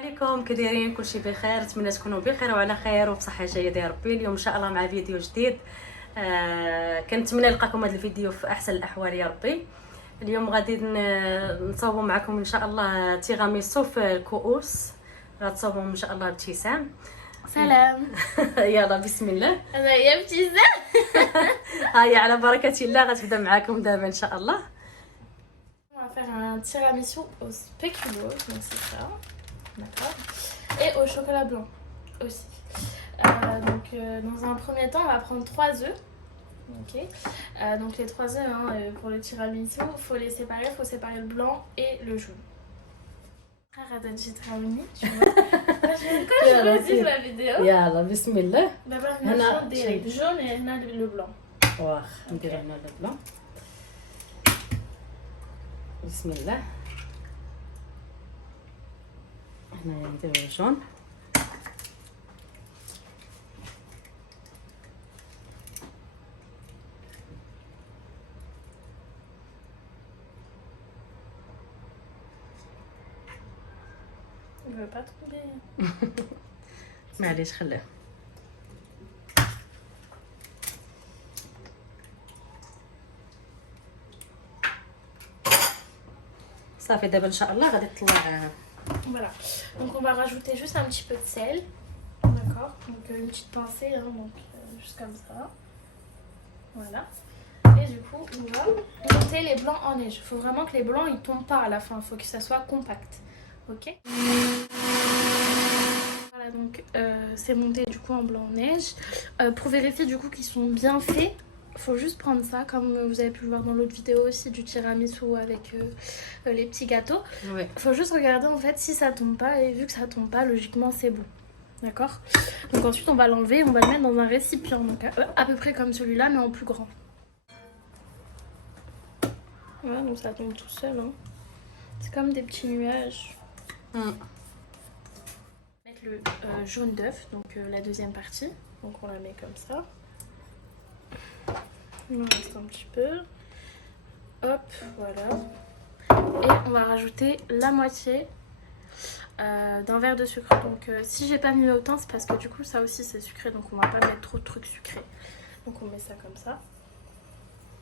عليكم كي دايرين؟ كلشي بخير، نتمنى تكونوا بخير وعلى خير وبصحه جيده يا ربي. اليوم ان شاء الله مع فيديو جديد. كنتمنى نلقاكم هذا الفيديو في احسن الاحوال يا ربي. اليوم غادي نصاوبوا معكم ان شاء الله تيراميسو في الكؤوس، غتصاوبوا ان شاء الله ابتسام. سلام. يلا بسم الله. انا يا ابتسام. هيا على بركه الله غتبدا معكم دابا ان شاء الله. On va faire un tiramisu au spéculoos, donc c'est ça, d'accord, et au chocolat blanc aussi. Dans un premier temps, on va prendre 3 œufs. Ok. Donc les 3 œufs pour le tiramisu, il faut les séparer, il faut séparer le blanc et le jaune. Arrête de تراوني tu vois. Quand je reçois la vidéo. يلا بسم الله. D'abord on direct jaune et هنا le blanc. واخ ندير هنا البلون. بسم الله. هنايا نديرو الجون. Je veux pas trouver. معليش خليه. صافي دابا ان شاء الله غادي تطلع. Voilà. Donc on va rajouter juste un petit peu de sel. D'accord. Donc une petite pincée, juste comme ça. Voilà. Et du coup, on va monter les blancs en neige. Il faut vraiment que les blancs ils tombent pas à la fin. Il faut que ça soit compact. Ok. Voilà, donc c'est monté du coup en blanc en neige. Pour vérifier du coup qu'ils sont bien faits, faut juste prendre ça, comme vous avez pu le voir dans l'autre vidéo aussi du tiramisu avec les petits gâteaux. Ouais. Faut juste regarder en fait si ça tombe pas, et vu que ça tombe pas, logiquement c'est bon. D'accord. Donc ensuite on va l'enlever, on va le mettre dans un récipient, donc à peu près comme celui-là mais en plus grand. Voilà, donc ça tombe tout seul, hein. C'est comme des petits nuages. Mettre le jaune d'œuf, donc la deuxième partie, donc on la met comme ça. On reste un petit peu. Hop, voilà. Et on va rajouter la moitié d'un verre de sucre. Donc si j'ai pas mis autant, c'est parce que du coup ça aussi c'est sucré, donc on va pas mettre trop de trucs sucrés. Donc on met ça comme ça.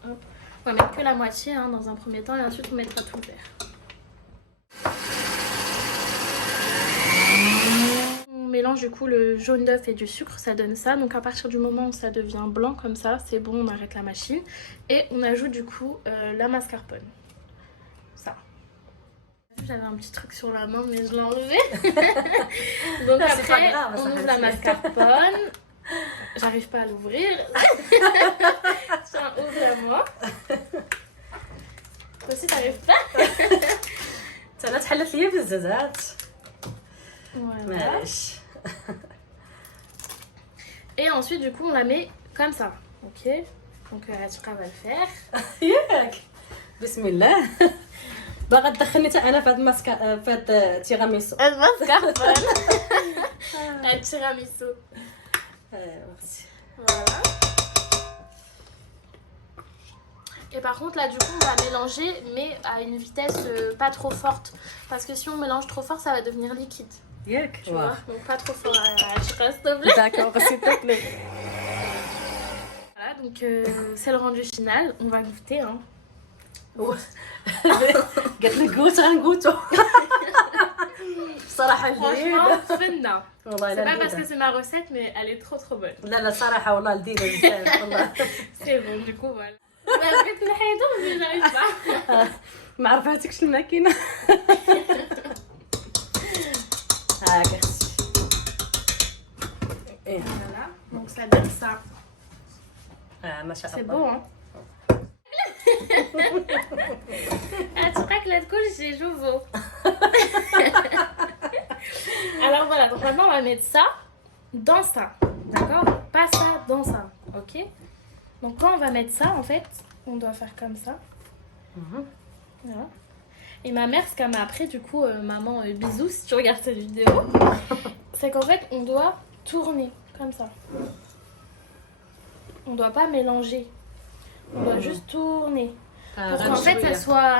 Hop. On va mettre que la moitié dans un premier temps, et ensuite on mettra tout le verre. On mélange du coup le jaune d'œuf et du sucre, ça donne ça. Donc à partir du moment où ça devient blanc comme ça, c'est bon, on arrête la machine. Et on ajoute du coup la mascarpone. Ça. J'avais un petit truc sur la main mais je l'ai enlevé. Donc après on ouvre la mascarpone. J'arrive pas à l'ouvrir. Tiens, ouvre-la-moi. Toi aussi t'arrives pas. انا تحلت ليا بزازات. Voilà. معليش. Et ensuite du coup on la met comme ça. Ok. Donc Atika va le faire. ياك بسم الله. باغا تدخلني حتى انا في هاد الماسكا في هاد التيراميسو. mascarpone. Un tiramisu. Voilà. Et par contre là du coup on va mélanger mais à une vitesse pas trop forte, parce que si on mélange trop fort ça va devenir liquide. ياك Tu vois. Donc pas trop fort. S'il te plaît. D'accord, s'il te plaît. Voilà, donc c'est le rendu final. On va goûter. قالت لك قوت غنقوتو. بصراحه Franchement, finna. والله C'est لا pas parce que لذيذة. c'est ma recette, mais elle est trop bonne. لا لا صراحه والله لذيذه بزاف والله. C'est bon, du coup, voilà. بغيت نحيدو mais j'arrive pas. ما عرفتكش الماكينه. هاك اختي. ايه Voilà, donc ça donne ça. ما شاء C'est الله. beau, hein. Ah, tu crois que la couche, c'est nouveau. Alors voilà, donc maintenant on va mettre ça dans ça. D'accord? Pas ça dans ça. Ok? Donc quand on va mettre ça, en fait, on doit faire comme ça. Voilà. Et ma mère, ce qu'elle m'a appris, du coup, maman, bisous si tu regardes cette vidéo, c'est qu'en fait, on doit tourner comme ça. On doit pas mélanger. On doit juste tourner. Pour qu'en fait, ça soit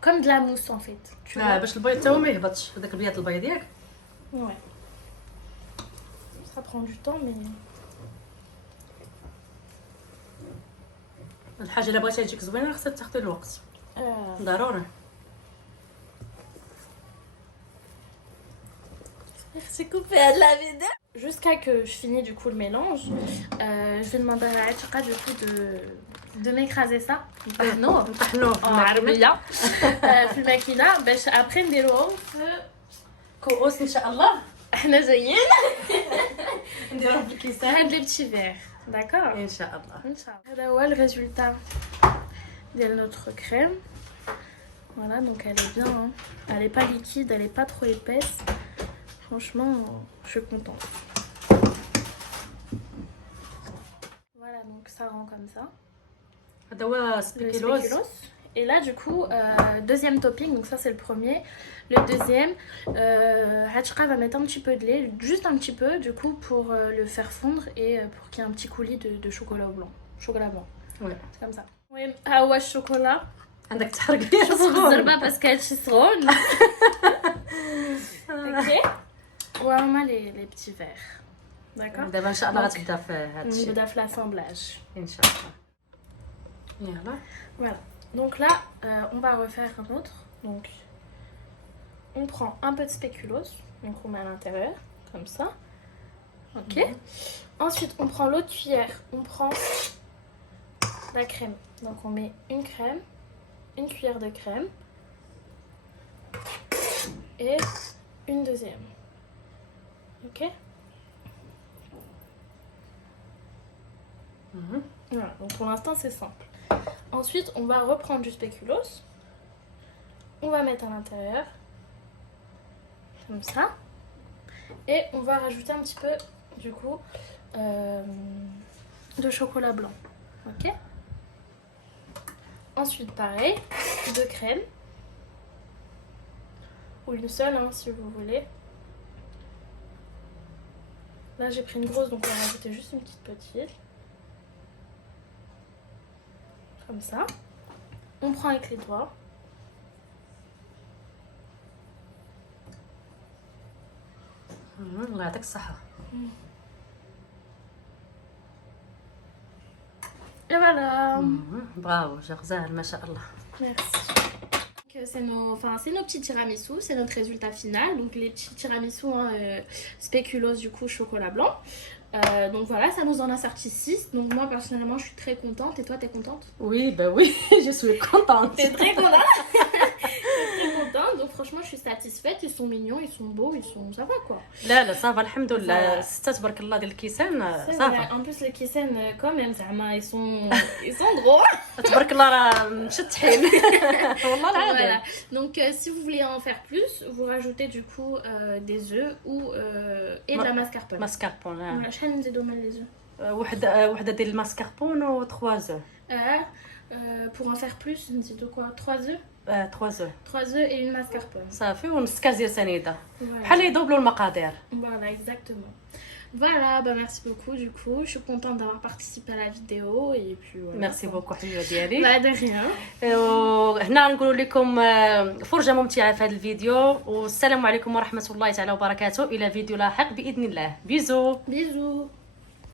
comme de la mousse en fait. Tu vois. باش البيض تا هو ما يهبطش هذاك البياض البيض ياك. Ouais. Ça prend du temps mais. الحاجه الا بغيتها تجيك زوينه خاصها تاخذ الوقت ضروري. Merci coupé à la vidéo. Jusqu'à que je finis du coup le mélange, je vais demander à Aïcha du coup de m'écraser ça. نطحنوه En عربية في الماكينة باش après نديروه في كؤوس ان شاء الله. احنا جايين نديروه في الكيسان هاد لي بتي فيغ داكور ان شاء الله. ان شاء الله. هذا هو الريزولتا ديال notre crème. Voilà, donc elle est bien, hein. Elle est pas liquide, elle est pas trop épaisse. Franchement, je suis contente. Voilà, donc ça rend comme ça. هذا هو Le سبيكيلوز. spéculoos. Et là, du coup, deuxième topping, donc ça c'est le premier. Le deuxième, Hachka va mettre un petit peu de lait, juste un petit peu, du coup, pour le faire fondre et pour qu'il y ait un petit coulis de chocolat blanc. Chocolat blanc. Ouais. C'est comme ça. Oui, ah ouais, chocolat. عندك تحرق يا شوفوا صغون. بالزربه parce qu'elle est سخون. Ok. وهما les petits verres. D'accord. دابا ان شاء الله غتبدا في هذا الشيء نبدا في l'assemblage. ان شاء الله. يلا. Voilà. Donc là, on va refaire un autre. Donc, on prend un peu de spéculoos, donc on met à l'intérieur, comme ça. Ok. Ensuite, on prend l'autre cuillère, on prend la crème. Donc, on met une crème, une cuillère de crème et une deuxième. Ok. Voilà. Donc, pour l'instant, c'est simple. Ensuite, on va reprendre du spéculoos. On va mettre à l'intérieur. Comme ça. Et on va rajouter un petit peu, du coup, de chocolat blanc. Ok. Ensuite, pareil, de crème. Ou une seule, hein, si vous voulez. Là, j'ai pris une grosse, donc on va rajouter juste une petite. Comme ça. On prend avec les doigts. الله يعطيك الصحة. Et voilà. برافو غزال ما شاء الله. Merci. C'est nos petits tiramisu, c'est notre résultat final. Donc les petits tiramisu, hein, spéculoos du coup chocolat blanc. Donc voilà, ça nous en a sorti 6. Donc moi personnellement je suis très contente. Et toi t'es contente? Oui, bah oui, je suis contente. T'es très contente. Très contente. Donc franchement je suis satisfaite. Ils sont mignons, ils sont beaux, ils sont... ça va quoi. لا صافا الحمد لله. ستة تبارك الله ديال الكيسان صافا. En plus les kisen quand même زعما ils sont gros. تبارك الله راه مشطحين. والله العظيم. Voilà. Donc si vous voulez en faire plus, vous rajoutez du coup des œufs ou et de la mascarpone. ماسكاربون. Voilà, شحال نزيدو من les œufs. وحده ديال الماسكاربون و 3 œufs. Pour en faire plus, نزيدو quoi 3 œufs. 3 œufs. 3 œufs et une mascarpone. صافي ونص كاس ديال سنيده. Voilà. بحال يدوبلوا المقادير. Voilà, exactement. Voilà, bah merci beaucoup du coup. Je suis contente d'avoir participé à la vidéo et puis voilà. ميرسي بوكو حبيبه ديالي. Bah de rien. وهنا نقول لكم فرجه ممتعه في هذا الفيديو والسلام عليكم ورحمه الله تعالى وبركاته الى فيديو لاحق باذن الله. بيزو. Bisous.